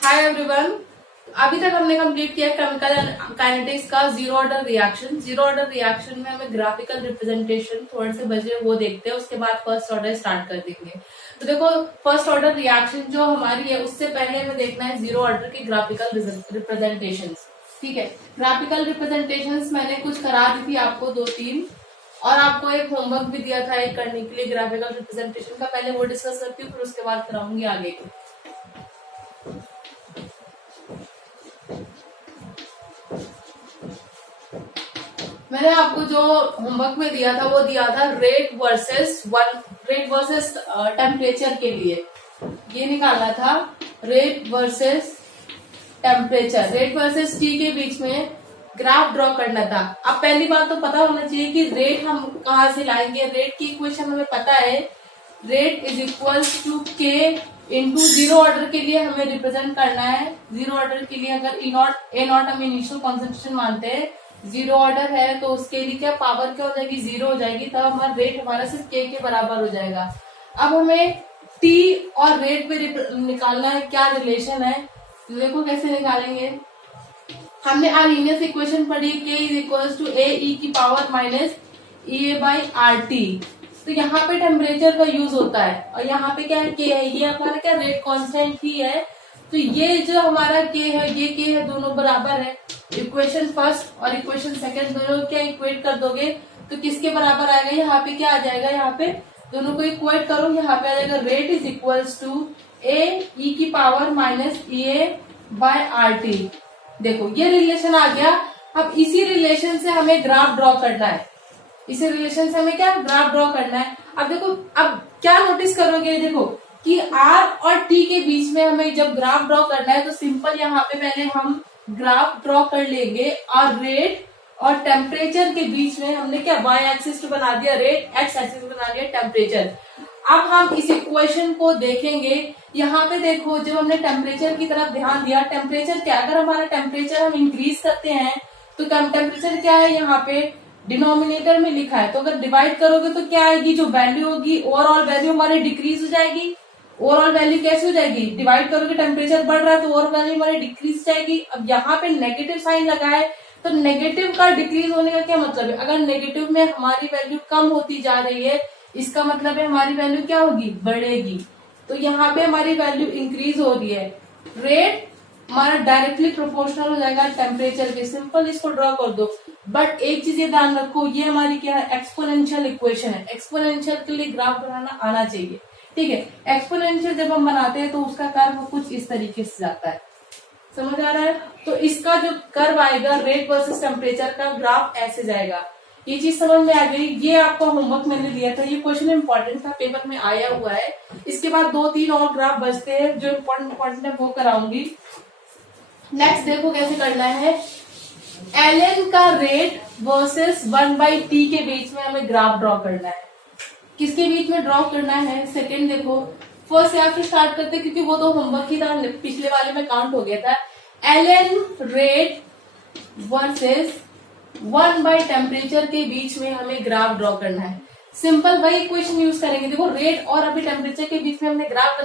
Hi everyone. अभी तक हमने कंप्लीट किया केमिकल एंड काइनेटिक्स का zero order reaction. Zero order reaction में हमें ग्राफिकल रिप्रेजेंटेशन थोड़े से बचे वो देखते हैं, उसके बाद फर्स्ट ऑर्डर स्टार्ट कर देंगे। तो देखो, फर्स्ट ऑर्डर रिएक्शन जो हमारी है उससे पहले हमें देखना है जीरो ऑर्डर की ग्राफिकल रिप्रेजेंटेशन। ठीक है, ग्राफिकल रिप्रेजेंटेशन मैंने कुछ करा दी थी आपको 2-3, और आपको एक होमवर्क भी दिया था एक करने के लिए ग्राफिकल रिप्रेजेंटेशन का। पहले वो डिस्कस करती हूँ, फिर उसके बाद कराऊंगी आगे को। मैंने आपको जो होमवर्क में दिया था वो दिया था रेट वर्सेस टेम्परेचर के लिए। ये निकालना था rate versus temperature, rate versus T के बीच में ग्राफ ड्रॉ करना था। अब पहली बात तो पता होना चाहिए कि रेट हम कहाँ से लाएंगे। रेट की इक्वेशन हमें पता है, रेट इज इक्वल टू के इंटू जीरो ऑर्डर के लिए हमें रिप्रेजेंट करना है। जीरो ऑर्डर के लिए अगर ए नॉट हम इनिशियल कॉन्सेंट्रेशन मानते हैं, जीरो ऑर्डर है तो उसके लिए क्या पावर क्या हो जाएगी, जीरो हो जाएगी, तब हमारा रेट हमारा सिर्फ के बराबर हो जाएगा। अब हमें टी और रेट पे निकालना है क्या रिलेशन है। देखो कैसे निकालेंगे। हमने आर्हीनियस इक्वेशन पढ़ी, के इज इक्वल टू ए ई की power minus E A by R T. तो यहाँ पे टेम्परेचर का यूज होता है और यहाँ पे क्या है, के है। ये हमारा क्या रेट कांस्टेंट ही है, तो ये जो हमारा के है ये के है, दोनों बराबर है। इक्वेशन फर्स्ट और इक्वेशन सेकंड दोनों क्या इक्वेट कर दोगे तो किसके बराबर आएगा, यहाँ पे क्या आ जाएगा, यहाँ पे दोनों को इक्वेट करो, यहाँ पे आ जाएगा रेट इज इक्वल्स टू ए ई की power minus E a by R T. देखो ये रिलेशन आ गया। अब इसी रिलेशन से हमें ग्राफ ड्रॉ करना है, इसी रिलेशन से हमें क्या ग्राफ ड्रॉ करना है। अब देखो, अब क्या नोटिस करोगे, देखो कि आर और टी के बीच में हमें जब ग्राफ ड्रॉ करना है तो सिंपल यहाँ पे पहले हम ग्राफ ड्रॉ कर लेंगे और रेट और टेम्परेचर के बीच में हमने क्या वाई एक्सिस बना दिया रेट, एक्स एक्सिस बना दिया टेम्परेचर। अब हम इस इक्वेशन को देखेंगे। यहाँ पे देखो जब हमने टेम्परेचर की तरफ ध्यान दिया, टेम्परेचर क्या, अगर हमारा टेम्परेचर हम इंक्रीज करते हैं तो टेम्परेचर क्या है, यहाँ पे डिनोमिनेटर में लिखा है, तो अगर डिवाइड करोगे तो क्या आएगी, जो वैल्यू होगी ओवरऑल वैल्यू हमारी डिक्रीज हो जाएगी। ओवरऑल वैल्यू कैसे हो जाएगी, डिवाइड करोगे टेम्परेचर बढ़ रहा है तो ओवरऑल वैल्यू हमारी डिक्रीज हो जाएगी। अब यहाँ पे नेगेटिव साइन लगा है तो नेगेटिव का डिक्रीज होने का क्या मतलब है, अगर नेगेटिव में हमारी वैल्यू कम होती जा रही है इसका मतलब है हमारी वैल्यू क्या होगी, बढ़ेगी। तो यहाँ पे हमारी वैल्यू इंक्रीज हो रही है, रेट हमारा डायरेक्टली प्रोपोर्शनल हो जाएगा टेम्परेचर के। सिंपल इसको ड्रॉ कर दो। बट एक चीज ये ध्यान रखो, ये हमारी क्या है, एक्सपोनेंशियल इक्वेशन है। एक्सपोनेंशियल के लिए ग्राफ बनाना आना चाहिए, ठीक है। एक्सपोनेंशियल जब हम बनाते हैं तो उसका कर्व कुछ इस तरीके से जाता है, समझ आ रहा है। तो इसका जो कर्व आएगा रेट वर्सेस टेम्परेचर का ग्राफ ऐसे जाएगा। ये चीज समझ में आ गई। ये आपको होमवर्क मैंने दिया था, ये क्वेश्चन इंपॉर्टेंट था, पेपर में आया हुआ है। इसके बाद 2-3 और ग्राफ बचते हैं जो इम्पोर्टेंट है वो कराऊंगी। नेक्स्ट देखो कैसे करना है, एल का रेट वर्सेस 1/t के बीच में हमें ग्राफ ड्रॉ करना है। किसके बीच में ड्रॉ करना है, सेकंड देखो, फर्स्ट यहाँ से स्टार्ट करते क्योंकि वो तो होमवर्क ही था, पिछले वाले में काउंट हो गया था। एल रेट वर्सेस 1 टेम्परेचर के बीच में हमें ग्राफ ड्रॉ करना है। सिंपल वही इक्वेशन यूज करेंगे। देखो रेट और अभी टेम्परेचर के बीच में हमने ग्राफ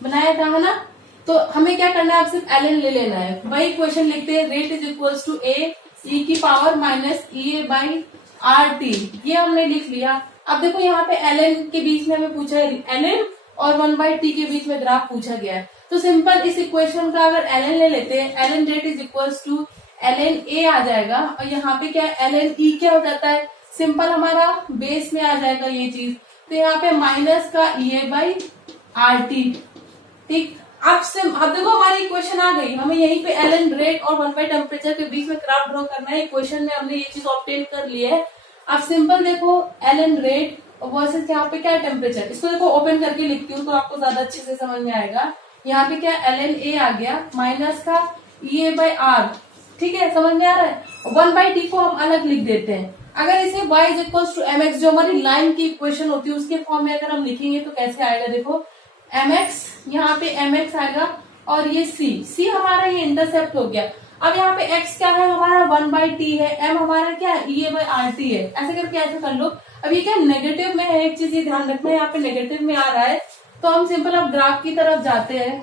बनाया था है ना। तो हमें क्या करना है, अब सिर्फ एल ले लेना है। वही इक्वेशन लिखते हैं, रेट इज इक्वल्स टू ए ई की power minus E A by R T. ये हमने लिख लिया। अब देखो यहाँ पे एल के बीच में हमें पूछा है, एल और 1/t के बीच में ग्राफ पूछा गया है। तो सिंपल इस इक्वेशन का अगर एल ले लेते हैं, L rate is equals to L A आ जाएगा और यहाँ पे क्या है, एल ई क्या हो जाता है, सिंपल हमारा बेस में आ जाएगा ये चीज। तो यहाँ पे माइनस का e A by R T, ठीक। अब देखो हमारी इक्वेशन आ गई। हमें यहीं पे एल रेट और 1 टेम्परेचर के बीच में ग्राफ ड्रॉ करना है। इक्वेशन में हमने ये चीज ऑब्टेन कर ली है। अब सिंपल देखो एल रेट वर्सेस यहाँ पे क्या है टेम्परेचर। इसको देखो ओपन करके लिखती हूँ तो आपको ज्यादा अच्छे से समझ में आएगा। यहाँ पे क्या एल ए आ गया माइनस का ई ए बाई आर, ठीक है, समझ में आ रहा है। 1/t को हम अलग लिख देते हैं। अगर इसे y is equal to m x, जो हमारी लाइन की इक्वेशन होती है उसके फॉर्म में अगर हम लिखेंगे तो कैसे आएगा, देखो एम एक्स, यहाँ पे एम एक्स आएगा और ये सी हमारा ये इंटरसेप्ट हो गया। अब यहाँ पे x क्या है हमारा 1/t है, m हमारा क्या है ई ए बाई आर टी है। ऐसे करके ऐसे कर लो। अब ये क्या नेगेटिव में है, एक चीज ये ध्यान रखना है, यहाँ पे नेगेटिव में आ रहा है तो हम सिंपल अब ग्राफ की तरफ जाते हैं।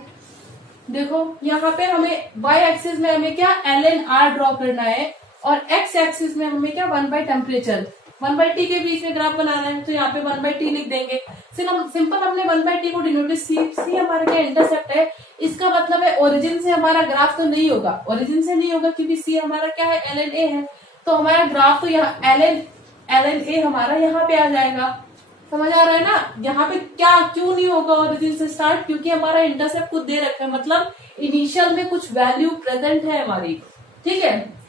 देखो यहाँ पे हमें वाई एक्सिस में हमें क्या एल एन आर ड्रॉ करना है और एक्स एक्सिस में हमें क्या 1 बाय टेम्परेचर 1/t के बीच में ग्राफ बनाना है, तो यहाँ पे 1/t लिख देंगे। सिंपल हमने 1/t को डिनोट, सी हमारा क्या इंटरसेप्ट है, इसका मतलब है ओरिजिन से हमारा ग्राफ तो नहीं होगा, ओरिजिन से नहीं होगा क्योंकि सी हमारा क्या है एल एन ए है, तो हमारा ग्राफ तो यहाँ एल एन ए हमारा यहाँ पे आ जाएगा। समझ आ रहा है ना, यहाँ पे क्या क्यों नहीं होगा ओरिजिन से स्टार्ट, क्योंकि हमारा इंटरसेप्ट खुद दे रखा है, मतलब इनिशियल में कुछ वैल्यू प्रेजेंट है हमारी, ठीक है,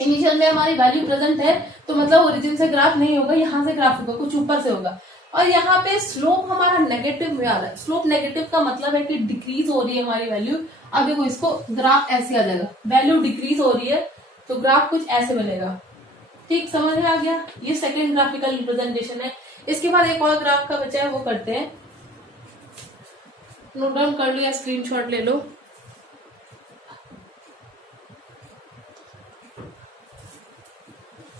इनिशियल में हमारी वैल्यू प्रेजेंट है, तो मतलब ओरिजिन से ग्राफ नहीं होगा, यहाँ से ग्राफ होगा, कुछ ऊपर से होगा। और यहाँ पे स्लोप हमारा नेगेटिव में आ रहा है, स्लोप नेगेटिव का मतलब है कि डिक्रीज हो रही है हमारी वैल्यू। अब देखो इसको ग्राफ ऐसे आ जाएगा, वैल्यू डिक्रीज हो रही है तो ग्राफ कुछ ऐसे बनेगा, ठीक, समझ में आ गया। ये सेकेंड ग्राफिकल रिप्रेजेंटेशन है। इसके बाद एक और ग्राफ का बचा है, वो करते हैं, नोट डाउन कर लो या स्क्रीनशॉट ले लो।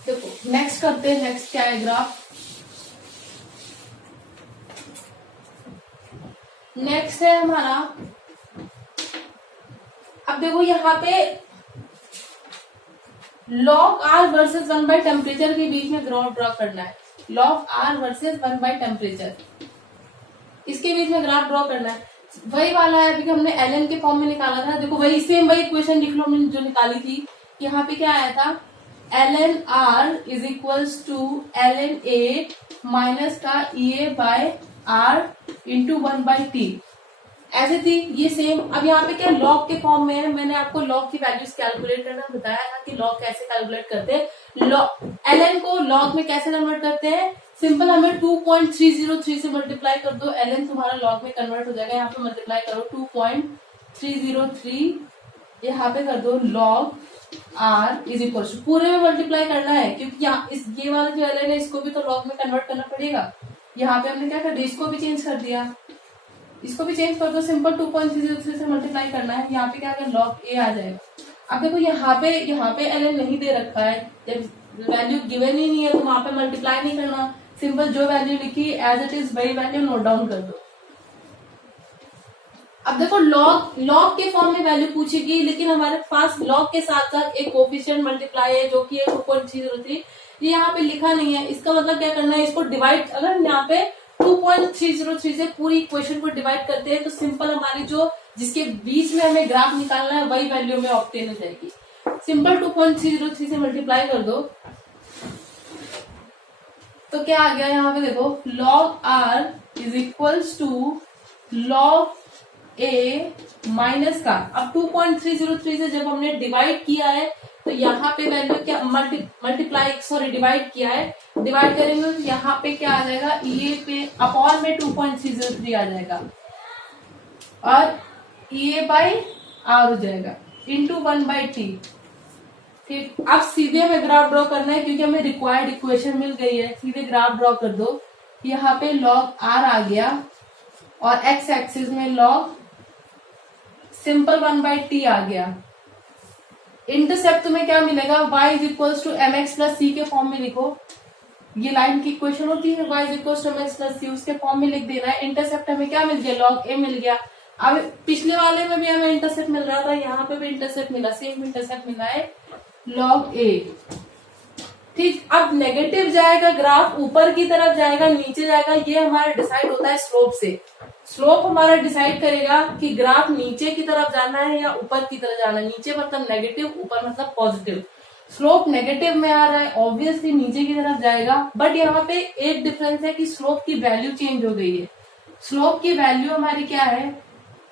देखो नेक्स्ट करते हैं, नेक्स्ट क्या है ग्राफ, नेक्स्ट है हमारा, अब देखो यहाँ पे log R versus 1 by temperature के बीच में ग्राफ ड्रॉ करना है, log R versus 1 by temperature, इसके बीच में ग्राफ ड्रॉ करना है। वही वाला है अभी हमने एल एन के फॉर्म में निकाला था, देखो वही सेम वही इक्वेशन लिख लो मैंने जो निकाली थी। यहाँ पे क्या आया था, l n r is equals to l n a minus का e a by r into 1/t, ऐसे थी ये सेम। अब यहाँ पे क्या लॉग के फॉर्म में है, मैंने आपको लॉग की वैल्यूज कैलकुलेट करना बताया था कि लॉग कैसे कैलकुलेट करते हैं, एल एन को लॉग में कैसे कन्वर्ट करते हैं, सिंपल हमें 2.303 से मल्टीप्लाई कर दो, एल एन तुम्हारा लॉग में कन्वर्ट हो जाएगा, यहाँ पे मल्टीप्लाई करो 2.303, यहाँ पे कर दो log r is equal to, पूरे में मल्टीप्लाई करना है क्योंकि यहाँ इस ये वाला जो एल एन है इसको भी तो लॉग में कन्वर्ट करना पड़ेगा। यहाँ पे हमने क्या कर दिया, इसको भी चेंज कर दिया, इसको भी चेंज कर दो, सिंपल 2.303 से मल्टीप्लाई करना है, यहाँ पे क्या कर लॉग ए आ जाएगा। अब देखो यहाँ पे एल एन नहीं दे रखा है, जब वैल्यू गिवन ही नहीं है तो वहां पे मल्टीप्लाई नहीं करना, सिंपल जो वैल्यू लिखी एज इट इज वही वैल्यू नोट डाउन कर दो। अब देखो लॉग के फॉर्म में वैल्यू पूछेगी, लेकिन हमारे पास लॉग के साथ साथ एक कोफिशिएंट मल्टीप्लाई है जो कि है 2.303, ये यहाँ पे लिखा नहीं है, इसका मतलब क्या करना है, इसको डिवाइड, अगर यहाँ पे 2.303 से पूरी इक्वेशन को डिवाइड करते हैं तो सिंपल हमारी जो जिसके बीच में हमें ग्राफ निकालना है वही वैल्यू में ऑब्टेन हो जाएगी। सिंपल 2.303 से मल्टीप्लाई कर दो तो क्या आ गया, यहाँ पे देखो log r is equals to log a minus का, अब 2.303 से जब हमने डिवाइड किया है तो यहाँ पे वैल्यू क्या मल्टीप्लाई डिवाइड किया है, डिवाइड करेंगे तो यहाँ पे क्या आ जाएगा, ई पे अपॉन में 2.303 आ जाएगा और ई ए बाई आर हो जाएगा इंटू 1/t। ठीक, अब सीधे हमें ग्राफ ड्रॉ करना है क्योंकि हमें रिक्वायर्ड इक्वेशन मिल गई है, सीधे ग्राफ ड्रॉ कर दो। यहाँ पे लॉग आर आ गया और एक्स एक्सिस में लॉग सिंपल 1/t आ गया। इंटरसेप्ट तुम्हें क्या मिलेगा, y is equals to m x plus c के फॉर्म में लिखो, ये लाइन की इक्वेशन होती है, y is equals to m x plus c, उसके फॉर्म में लिख देना है। इंटरसेप्ट हमें क्या मिल गया, लॉग ए मिल गया। अब पिछले वाले में भी हमें इंटरसेप्ट मिल रहा था, यहाँ पे भी इंटरसेप्ट मिला, सेम इंटरसेप्ट मिला है लॉग ए। ठीक, अब नेगेटिव जाएगा ग्राफ, ऊपर की तरफ जाएगा नीचे जाएगा, ये हमारा डिसाइड होता है स्लोप से। स्लोप हमारा डिसाइड करेगा कि ग्राफ नीचे की तरफ जाना है या ऊपर की तरफ जाना है, नीचे मतलब नेगेटिव, ऊपर मतलब पॉजिटिव। स्लोप नेगेटिव में आ रहा है, ऑब्वियसली नीचे की तरफ जाएगा, बट यहाँ पे एक डिफरेंस है कि स्लोप की वैल्यू चेंज हो गई है। स्लोप की वैल्यू हमारी क्या है,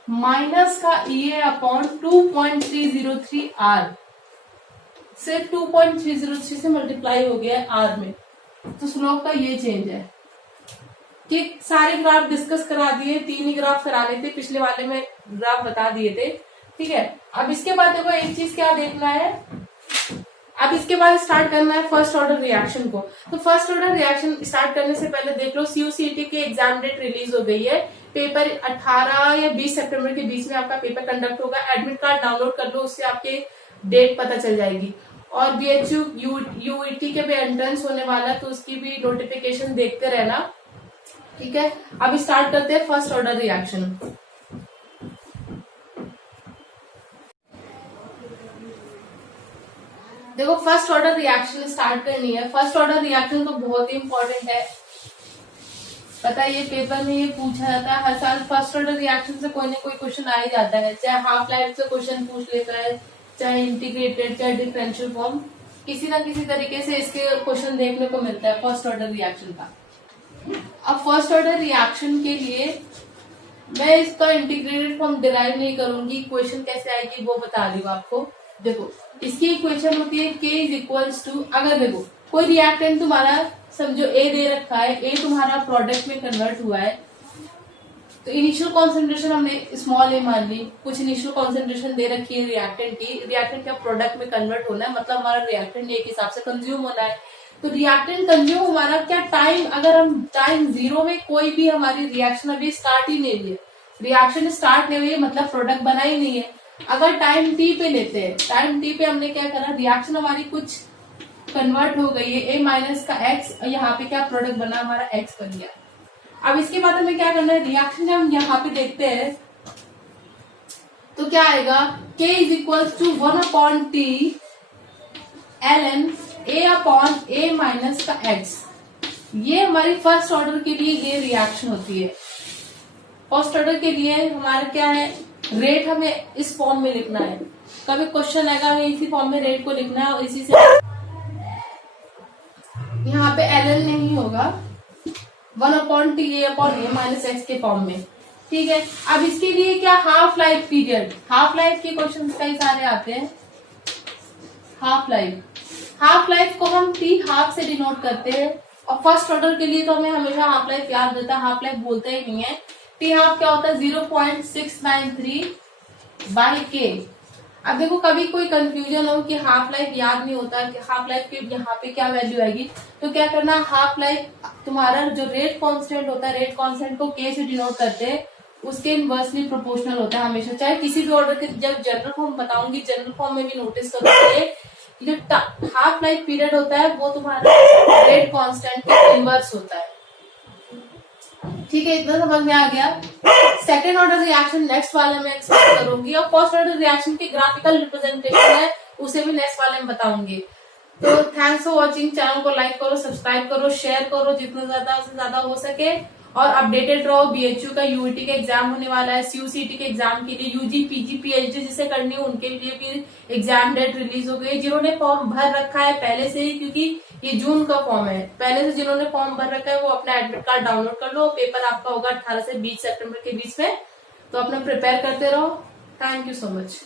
माइनस का ई ए अपॉन 2.303 आर, सिर्फ 2.303 से मल्टीप्लाई हो गया है आर में, तो स्लोप का ये चेंज है। ठीक, सारे ग्राफ डिस्कस करा दिए, 3 ही ग्राफ कराने थे, पिछले वाले में ग्राफ बता दिए थे। ठीक है, अब इसके बाद देखो एक चीज क्या देखना है, अब इसके बाद स्टार्ट करना है फर्स्ट ऑर्डर रिएक्शन को। तो फर्स्ट ऑर्डर रिएक्शन स्टार्ट करने से पहले देख लो, सीयूसीईटी की एग्जाम डेट रिलीज हो गई है, पेपर 18 या 20 सितंबर के बीच में आपका पेपर कंडक्ट होगा। एडमिट कार्ड डाउनलोड कर लो, उससे आपके डेट पता चल जाएगी। और बीएचयू यूईटी के भी एंट्रेंस होने वाला है, तो उसकी भी नोटिफिकेशन देखते रहना। ठीक है, अब स्टार्ट करते हैं फर्स्ट ऑर्डर रिएक्शन। देखो फर्स्ट ऑर्डर रिएक्शन स्टार्ट करनी है। फर्स्ट ऑर्डर रिएक्शन तो बहुत ही इंपॉर्टेंट है, पता है ये पेपर में ये पूछा जाता है हर साल। फर्स्ट ऑर्डर रिएक्शन से कोई ना कोई क्वेश्चन आ ही जाता है, चाहे हाफ लाइफ से क्वेश्चन पूछ लेता है, चाहे इंटीग्रेटेड, चाहे डिफरेंशियल फॉर्म, किसी ना किसी तरीके से इसके क्वेश्चन देखने को मिलता है फर्स्ट ऑर्डर रिएक्शन का। अब फर्स्ट ऑर्डर रिएक्शन के लिए मैं इसका इंटीग्रेटेड फॉर्म डिराइव नहीं करूंगी, क्वेश्चन कैसे आएगी वो बता रही हूँ आपको। देखो इसकी इक्वेशन होती है K इज इक्वल्स टू, अगर देखो कोई रिएक्टेंट तुम्हारा समझो A दे रखा है, A तुम्हारा प्रोडक्ट में कन्वर्ट हुआ है, तो इनिशियल कॉन्सेंट्रेशन हमने स्मॉल a मान ली, कुछ इनिशियल कॉन्सेंट्रेशन दे रखी है रिएक्टेंट की, रिएक्टेंट का प्रोडक्ट में कन्वर्ट होना है, मतलब हमारा रिएक्टेंट एक हिसाब से कंज्यूम होना है। तो रिएक्टेंट कंज्यूम हमारा क्या टाइम, अगर हम टाइम 0 में कोई भी हमारी रिएक्शन अभी स्टार्ट ही नहीं हुई है, रिएक्शन स्टार्ट नहीं हुई है मतलब प्रोडक्ट बना ही नहीं है। अगर टाइम t पे लेते हैं, टाइम t पे हमने क्या करा, रिएक्शन हमारी कुछ कन्वर्ट हो गई है, a माइनस का x, यहाँ पे क्या प्रोडक्ट बना हमारा x बन गया। अब इसके बाद हमें क्या करना है, रिएक्शन जब हम यहाँ पे देखते हैं तो क्या आएगा, k is equal to 1/t ln a minus का x। ये हमारी फर्स्ट ऑर्डर के लिए ये रिएक्शन होती है। फर्स्ट ऑर्डर के लिए हमारा क्या है, रेट हमें इस फॉर्म में लिखना है, कभी क्वेश्चन आएगा हमें इसी फॉर्म में रेट को लिखना है, और इसी से यहाँ पे ln नहीं होगा, 1/ta माइनस एक्स के फॉर्म में, ठीक है। अब इसके लिए क्या, half life period, half life के क्वेश्चन कई सारे आते हैं। हाफ लाइफ को हम t हाफ से डिनोट करते हैं, और फर्स्ट ऑर्डर के लिए तो हमें हमेशा हाफ लाइफ याद रहता है, हाफ लाइफ बोलते ही नहीं है। टी हाफ क्या होता है, 0.693 बाई के। अब देखो कभी कोई कंफ्यूजन हो कि हाफ लाइफ याद नहीं होता कि हाफ लाइफ के यहाँ पे क्या वैल्यू आएगी, तो क्या करना, हाफ लाइफ तुम्हारा जो रेट कांस्टेंट होता है, रेट कांस्टेंट को के से डिनोट करते हैं, उसके इनवर्सली प्रोपोर्शनल होता है हमेशा, चाहे किसी भी ऑर्डर के। जब जनरल फॉर्म बताऊंगी, जनरल फॉर्म में भी नोटिस करोगे जो हाफ लाइफ पीरियड होता है वो तुम्हारा रेट कांस्टेंट के इनवर्स होता है, ठीक है। इतना समझ में आ गया। सेकेंड ऑर्डर रिएक्शन नेक्स्ट वाले में एक्सप्लेन करूंगी, और फर्स्ट ऑर्डर रिएक्शन की ग्राफिकल रिप्रेजेंटेशन है उसे भी नेक्स्ट वाले में बताऊंगी। तो थैंक्स फॉर वॉचिंग, चैनल को लाइक करो, सब्सक्राइब करो, शेयर करो जितना ज्यादा से ज्यादा हो सके, और अपडेटेड रहो। बीएचयू का यूईटी का एग्जाम होने वाला है, सीयूसीटी के एग्जाम के लिए, यूजी पीजी पीएचडी जिसे करनी है उनके लिए भी एग्जाम डेट रिलीज हो गई। जिन्होंने फॉर्म भर रखा है पहले से ही, क्योंकि ये जून का फॉर्म है, पहले से जिन्होंने फॉर्म भर रखा है वो अपना एडमिट कार्ड डाउनलोड कर लो। पेपर आपका होगा 18 से 20 सितंबर के बीच में, तो अपना प्रिपेयर करते रहो। Thank you so much.